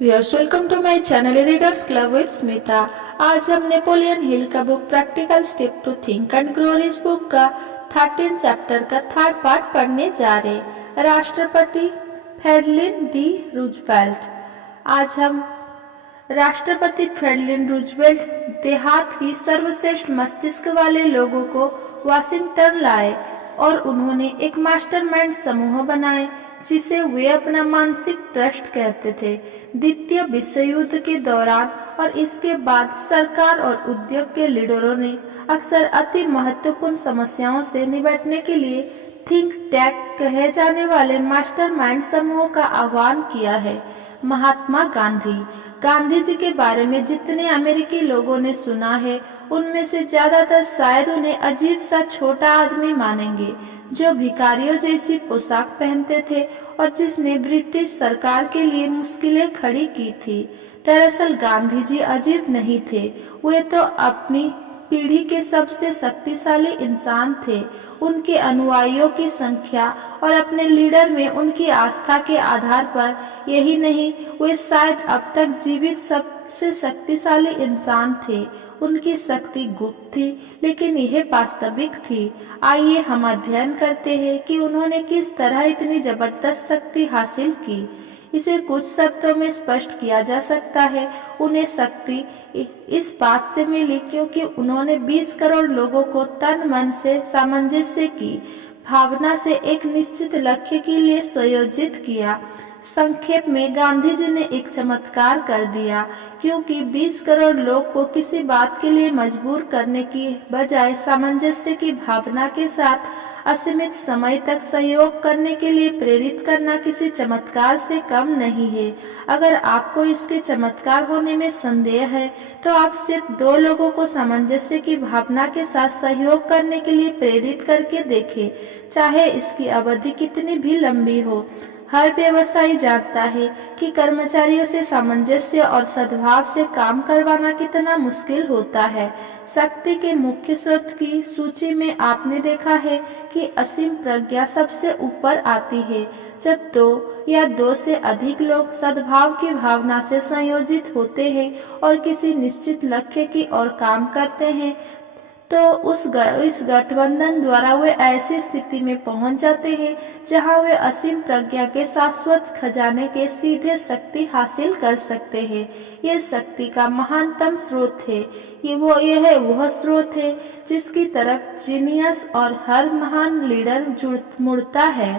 Viewers, welcome to my channel readers club with Smita. आज हम Napoleon Hill का book practical step to think and grow rich book का 13 chapter का third part पढ़ने जा रहे हैं। राष्ट्रपति फ्रैंकलिन डी रूजवेल्ट। आज हम राष्ट्रपति फ्रैंकलिन रूजवेल्ट देहात की सर्वश्रेष्ठ मस्तिष्क वाले लोगों को वाशिंगटन लाए और उन्होंने एक मास्टरमाइंड समूह बनाए जिसे वे अपना मानसिक ट्रस्ट कहते थे। द्वितीय विश्व युद्ध के दौरान और इसके बाद सरकार और उद्योग के लीडरों ने अक्सर अति महत्वपूर्ण समस्याओं से निपटने के लिए थिंक टैंक कहे जाने वाले मास्टरमाइंड समूह का आह्वान किया है। महात्मा गांधी। गांधी जी के बारे में जितने अमेरिकी लोगों ने सुना है उनमें से ज्यादातर शायद उन्हें अजीब सा छोटा आदमी मानेंगे जो भिखारियों जैसी पोशाक पहनते थे और जिसने ब्रिटिश सरकार के लिए मुश्किलें खड़ी की थी। दरअसल गांधी जी अजीब नहीं थे, वे तो अपनी पीढ़ी के सबसे शक्तिशाली इंसान थे। उनके अनुयायियों की संख्या और अपने लीडर में उनकी आस्था के आधार पर यही नहीं, वे शायद अब तक जीवित सबसे शक्तिशाली इंसान थे। उनकी शक्ति गुप्त थी लेकिन यह वास्तविक थी। आइए हम अध्ययन करते हैं कि उन्होंने किस तरह इतनी जबरदस्त शक्ति हासिल की। इसे कुछ शब्दों में स्पष्ट किया जा सकता है। उन्हें शक्ति इस बात से मिली क्योंकि उन्होंने 20 करोड़ लोगों को तन मन से सामंजस्य की भावना से एक निश्चित लक्ष्य के लिए संयोजित किया। संक्षेप में गांधी जी ने एक चमत्कार कर दिया क्योंकि 20 करोड़ लोग को किसी बात के लिए मजबूर करने की बजाय सामंजस्य की भावना के साथ असीमित समय तक सहयोग करने के लिए प्रेरित करना किसी चमत्कार से कम नहीं है। अगर आपको इसके चमत्कार होने में संदेह है तो आप सिर्फ 2 लोगों को सामंजस्य की भावना के साथ सहयोग करने के लिए प्रेरित करके देखें, चाहे इसकी अवधि कितनी भी लंबी हो। हर व्यवसायी जानता है कि कर्मचारियों से सामंजस्य और सद्भाव से काम करवाना कितना मुश्किल होता है। शक्ति के मुख्य स्रोत की सूची में आपने देखा है कि असीम प्रज्ञा सबसे ऊपर आती है। जब 2 या 2 से अधिक लोग सद्भाव की भावना से संयोजित होते हैं और किसी निश्चित लक्ष्य की ओर काम करते हैं तो इस गठबंधन द्वारा वे ऐसी स्थिति में पहुंच जाते हैं जहां वे असीम प्रज्ञा के शाश्वत खजाने के सीधे शक्ति हासिल कर सकते हैं। ये शक्ति का महानतम स्रोत है। यह वह स्रोत है जिसकी तरफ जीनियस और हर महान लीडर मुड़ता है,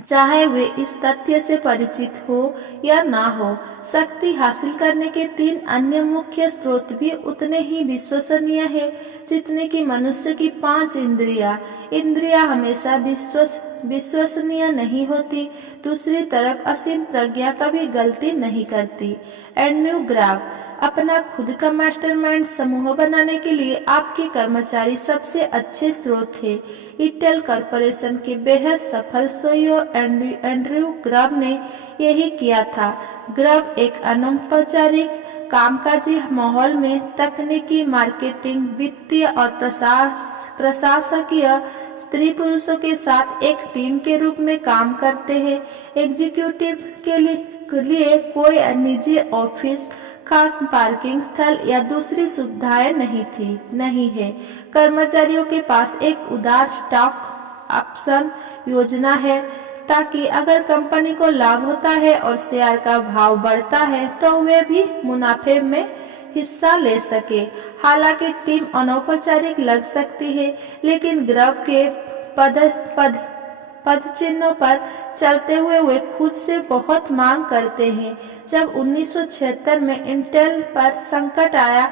चाहे वे इस तथ्य से परिचित हो या ना हो। शक्ति हासिल करने के 3 अन्य मुख्य स्रोत भी उतने ही विश्वसनीय है जितने कि मनुष्य की 5 इंद्रियां। इंद्रियां हमेशा विश्वसनीय नहीं होती। दूसरी तरफ असीम प्रज्ञा कभी गलती नहीं करती। Andrew graph. अपना खुद का मास्टरमाइंड समूह बनाने के लिए आपके कर्मचारी सबसे अच्छे स्रोत थे। इंटेल कॉरपोरेशन के बेहद सफल सीईओ एंड्रयू ग्राफ ने यही किया था। ग्राफ एक अनौपचारिक कामकाजी माहौल में तकनीकी, मार्केटिंग, वित्तीय और प्रशासकीय स्त्री पुरुषों के साथ एक टीम के रूप में काम करते हैं। एग्जीक्यूटिव के लिए कोई निजी ऑफिस, खास पार्किंग स्थल या दूसरी सुविधाएं नहीं है। कर्मचारियों के पास एक उदार स्टॉक ऑप्शन योजना है ताकि अगर कंपनी को लाभ होता है और शेयर का भाव बढ़ता है तो वे भी मुनाफे में हिस्सा ले सके। हालांकि टीम अनौपचारिक लग सकती है लेकिन ग्राफ के पद चिन्हों पर चलते हुए वे खुद से बहुत मांग करते हैं। जब 1976 में इंटेल पर संकट आया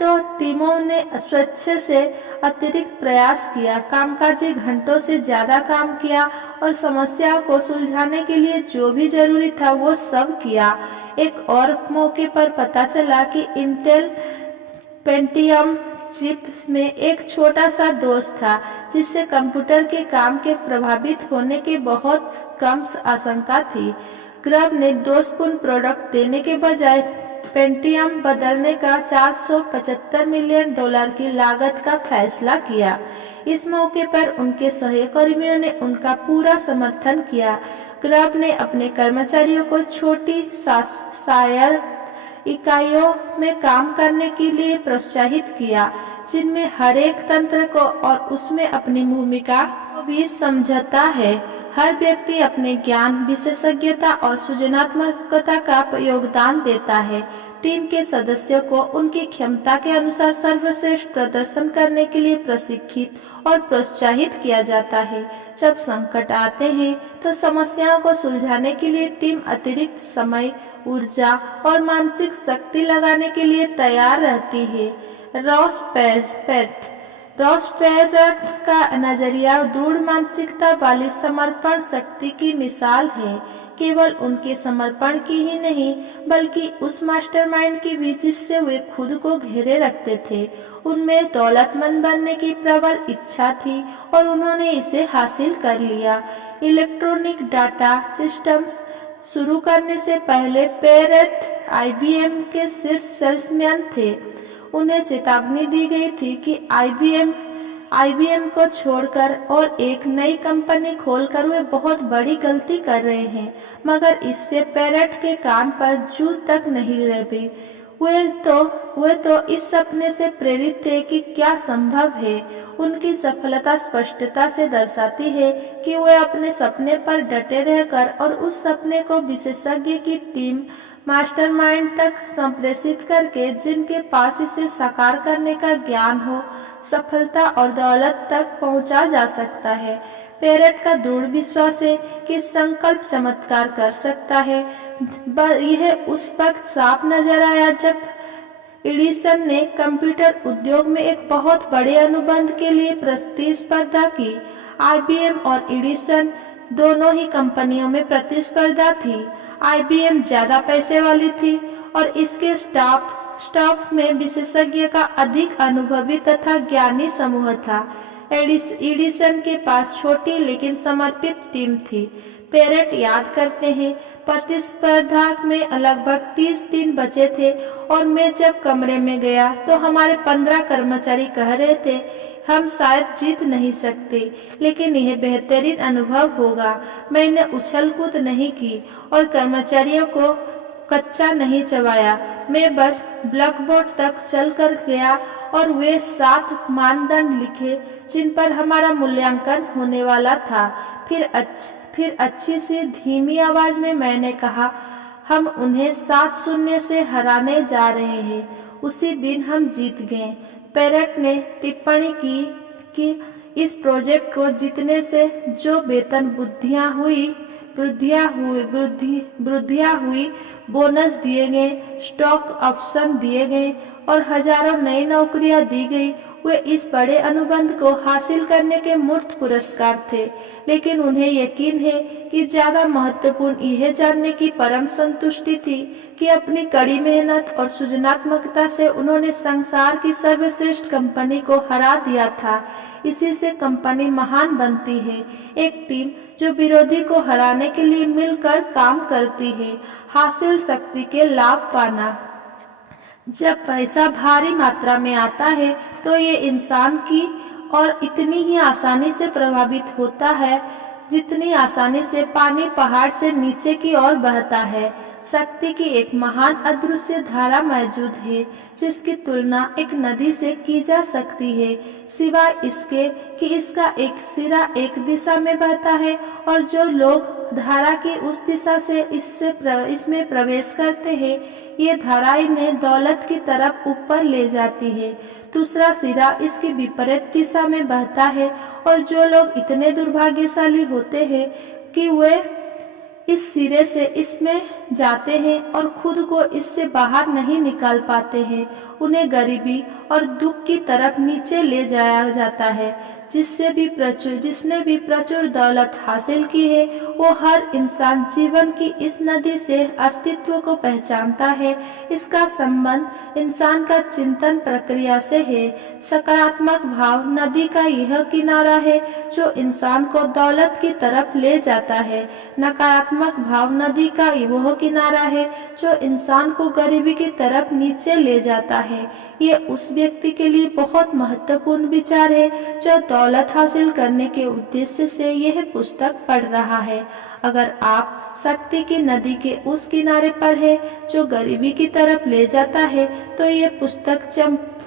तो टीमों ने स्वेच्छा से अतिरिक्त प्रयास किया, कामकाजी घंटों से ज्यादा काम किया और समस्या को सुलझाने के लिए जो भी जरूरी था वो सब किया। एक और मौके पर पता चला कि इंटेल पेंटियम चिप में एक छोटा सा दोष था जिससे कंप्यूटर के काम के प्रभावित होने की बहुत कम आशंका थी। ग्राफ ने दोषपूर्ण प्रोडक्ट देने के बजाय पेंटियम बदलने का $475 मिलियन की लागत का फैसला किया। इस मौके पर उनके सहकर्मियों ने उनका पूरा समर्थन किया। ग्रब ने अपने कर्मचारियों को छोटी स्वायत्त इकाइयों में काम करने के लिए प्रोत्साहित किया, जिनमें हर एक तंत्र को और उसमें अपनी भूमिका को भी समझता है। हर व्यक्ति अपने ज्ञान, विशेषज्ञता और सृजनात्मकता का योगदान देता है। टीम के सदस्यों को उनकी क्षमता के अनुसार सर्वश्रेष्ठ प्रदर्शन करने के लिए प्रशिक्षित और प्रोत्साहित किया जाता है। जब संकट आते हैं तो समस्याओं को सुलझाने के लिए टीम अतिरिक्त समय, ऊर्जा और मानसिक शक्ति लगाने के लिए तैयार रहती है। रॉस पेरेट का नजरिया दृढ़ मानसिकता वाली समर्पण शक्ति की मिसाल है। केवल उनके समर्पण की ही नहीं, बल्कि उस मास्टरमाइंड की भी जिससे वे खुद को घेरे रखते थे। उनमें दौलतमंद बनने की प्रबल इच्छा थी और उन्होंने इसे हासिल कर लिया। इलेक्ट्रॉनिक डाटा सिस्टम्स शुरू करने से पहले पेरेट IBM के शीर्ष सेल्समैन थे। उन्हें चेतावनी दी गई थी कि IBM को छोड़कर और एक नई कंपनी खोलकर वे बहुत बड़ी गलती कर रहे हैं, मगर इससे पेरेट के कान पर जू तक नहीं लगी। वे तो इस सपने से प्रेरित थे कि क्या संभव है। उनकी सफलता स्पष्टता से दर्शाती है कि वे अपने सपने पर डटे रहकर और उस सपने को विशेषज्ञ की टीम, मास्टरमाइंड तक संप्रेषित करके, जिनके पास इसे साकार करने का ज्ञान हो, सफलता और दौलत तक पहुंचा जा सकता है। पेरेट का दृढ़ विश्वास है कि संकल्प चमत्कार कर सकता है। यह उस वक्त साफ नजर आया जब एडिसन ने कंप्यूटर उद्योग में एक बहुत बड़े अनुबंध के लिए प्रतिस्पर्धा की। IBM और एडिसन दोनों ही कंपनियों में प्रतिस्पर्धा थी। IBM ज्यादा पैसे वाली थी और इसके स्टाफ में विशेषज्ञ का अधिक अनुभवी तथा ज्ञानी समूह था। एडिसन के पास छोटी लेकिन समर्पित टीम थी। पेरेट याद करते हैं, प्रतिस्पर्धा में लगभग 30 दिन बचे थे और मैं जब कमरे में गया तो हमारे 15 कर्मचारी कह रहे थे, हम शायद जीत नहीं सकते, लेकिन यह बेहतरीन अनुभव होगा। मैंने उछल कूद नहीं की और कर्मचारियों को कच्चा नहीं चबाया। मैं बस ब्लैकबोर्ड तक चल कर गया और वे 7 मानदंड लिखे जिन पर हमारा मूल्यांकन होने वाला था। फिर अच्छी सी धीमी आवाज में मैंने कहा, हम उन्हें 7-0 से हराने जा रहे हैं। उसी दिन हम जीत गए। पेरेट ने टिप्पणी की कि इस प्रोजेक्ट को जीतने से जो वेतन वृद्धियां हुई, बोनस दिए गए, स्टॉक ऑप्शन दिए गए और हजारों नई नौकरियां दी गई, वे इस बड़े अनुबंध को हासिल करने के मूर्त पुरस्कार थे। लेकिन उन्हें यकीन है कि ज्यादा महत्वपूर्ण यह जानने की परम संतुष्टि थी कि अपनी कड़ी मेहनत और सृजनात्मकता से उन्होंने संसार की सर्वश्रेष्ठ कंपनी को हरा दिया था। इसी से कंपनी महान बनती है। एक टीम जो विरोधी को हराने के लिए मिलकर काम करती है। हासिल शक्ति के लाभ पाना। जब पैसा भारी मात्रा में आता है तो ये इंसान की और इतनी ही आसानी से प्रभावित होता है जितनी आसानी से पानी पहाड़ से नीचे की ओर बहता है। शक्ति की एक महान अदृश्य धारा मौजूद है जिसकी तुलना एक नदी से की जा सकती है, सिवाय इसके कि इसका एक सिरा एक दिशा में बहता है और जो लोग धारा की उस दिशा से इसमें प्रवेश करते हैं, ये धारा इन्हें दौलत की तरफ ऊपर ले जाती है। दूसरा सिरा इसकी विपरीत दिशा में बहता है और जो लोग इतने दुर्भाग्यशाली होते हैं कि वे इस सिरे से इसमें जाते हैं और खुद को इससे बाहर नहीं निकाल पाते हैं, उन्हें गरीबी और दुख की तरफ नीचे ले जाया जाता है। जिसने भी प्रचुर दौलत हासिल की है, वो हर इंसान जीवन की इस नदी से अस्तित्व को पहचानता है। इसका संबंध इंसान का चिंतन प्रक्रिया से है। सकारात्मक भाव नदी का यह किनारा है जो इंसान को दौलत की तरफ ले जाता है। नकारात्मक भाव नदी का वह किनारा है जो इंसान को गरीबी की तरफ नीचे ले जाता है। ये उस व्यक्ति के लिए बहुत महत्वपूर्ण विचार है जो दौलत हासिल करने के उद्देश्य से यह पुस्तक पढ़ रहा है। अगर आप शक्ति की नदी के उस किनारे पर है जो गरीबी की तरफ ले जाता है, तो ये पुस्तक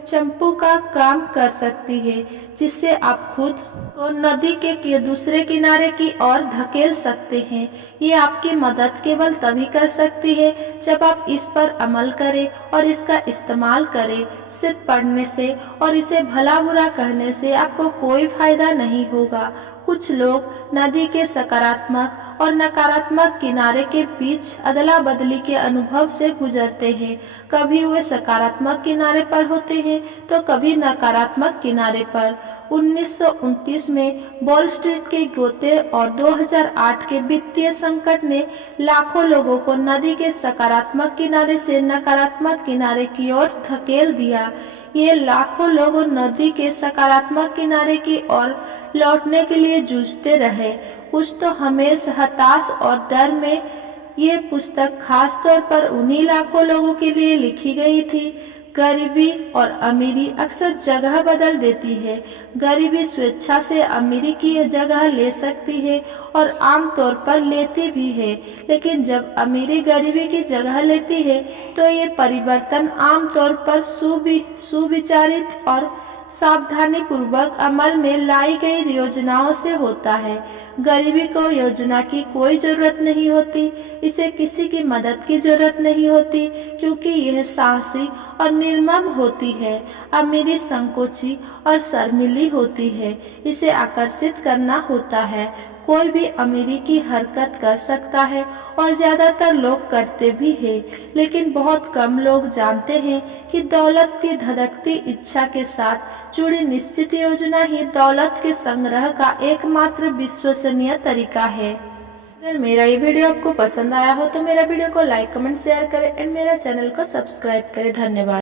चंपू का काम कर सकती है, जिससे आप खुद को नदी के दूसरे किनारे की ओर धकेल सकते हैं। ये आपकी मदद केवल तभी कर सकती है जब आप इस पर अमल करें और इसका इस्तेमाल करें। सिर्फ पढ़ने से और इसे भला बुरा कहने से आपको कोई फायदा नहीं होगा। कुछ लोग नदी के सकारात्मक और नकारात्मक किनारे के बीच अदला बदली के अनुभव से गुजरते हैं। कभी वे सकारात्मक किनारे पर होते हैं तो कभी नकारात्मक किनारे पर। 1929 में वॉल स्ट्रीट के गोते और 2008 के वित्तीय संकट ने लाखों लोगों को नदी के सकारात्मक किनारे से नकारात्मक किनारे की ओर धकेल दिया। ये लाखों लोग नदी के सकारात्मक किनारे की ओर लौटने के लिए जूझते रहे। कुछ तो हमेशा हताश और डर में। ये पुस्तक खास तौर पर उन्हीं लाखों लोगों के लिए लिखी गई थी। गरीबी और अमीरी अक्सर जगह बदल देती है। गरीबी स्वेच्छा से अमीरी की जगह ले सकती है और आमतौर पर लेती भी है, लेकिन जब अमीरी गरीबी की जगह लेती है तो ये परिवर्तन आमतौर पर सुविचारित और सावधानी पूर्वक अमल में लाई गई योजनाओं से होता है। गरीबी को योजना की कोई जरूरत नहीं होती, इसे किसी की मदद की जरूरत नहीं होती, क्योंकि यह साहसी और निर्मम होती है। अमीरी संकोची और शर्मीली होती है, इसे आकर्षित करना होता है। कोई भी अमीरी की हरकत कर सकता है और ज्यादातर लोग करते भी हैं, लेकिन बहुत कम लोग जानते हैं कि दौलत की धधकती इच्छा के साथ जुड़ी निश्चित योजना ही दौलत के संग्रह का एकमात्र विश्वसनीय तरीका है। अगर मेरा ये वीडियो आपको पसंद आया हो तो मेरा वीडियो को लाइक, कमेंट, शेयर करें एंड मेरा चैनल को सब्सक्राइब करें। धन्यवाद।